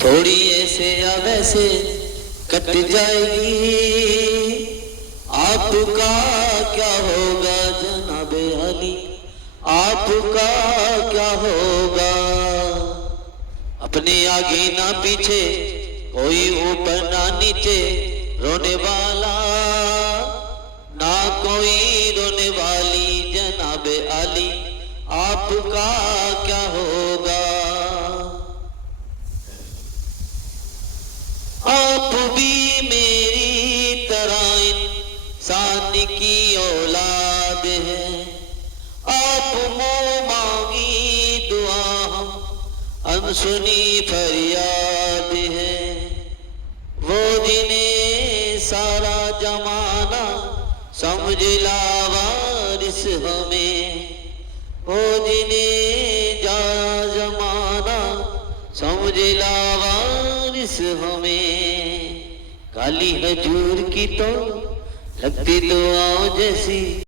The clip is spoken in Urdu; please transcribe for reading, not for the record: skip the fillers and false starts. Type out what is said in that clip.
تھوڑی ایسے یا ویسے کٹ جائے گی، آپ کا کیا ہوگا جناب علی، آپ کا کیا ہوگا؟ اپنے آگے نہ پیچھے، کوئی اوپر نہ نیچے، رونے والا نہ کوئی رونے والی، جناب علی آپ کا کیا ہوگا؟ آپ بھی میری طرح انسان کی اولاد ہیں، آپ منہ مانگی دعا ہم سنی فریاد ہے، وہ جنہیں سارا زمانہ سمجھ لا وارث ہمیں، وہ جنہیں زمانہ سمجھ لا وارث ہمیں، کالی حجور کی تو لگتی دعاؤں جیسی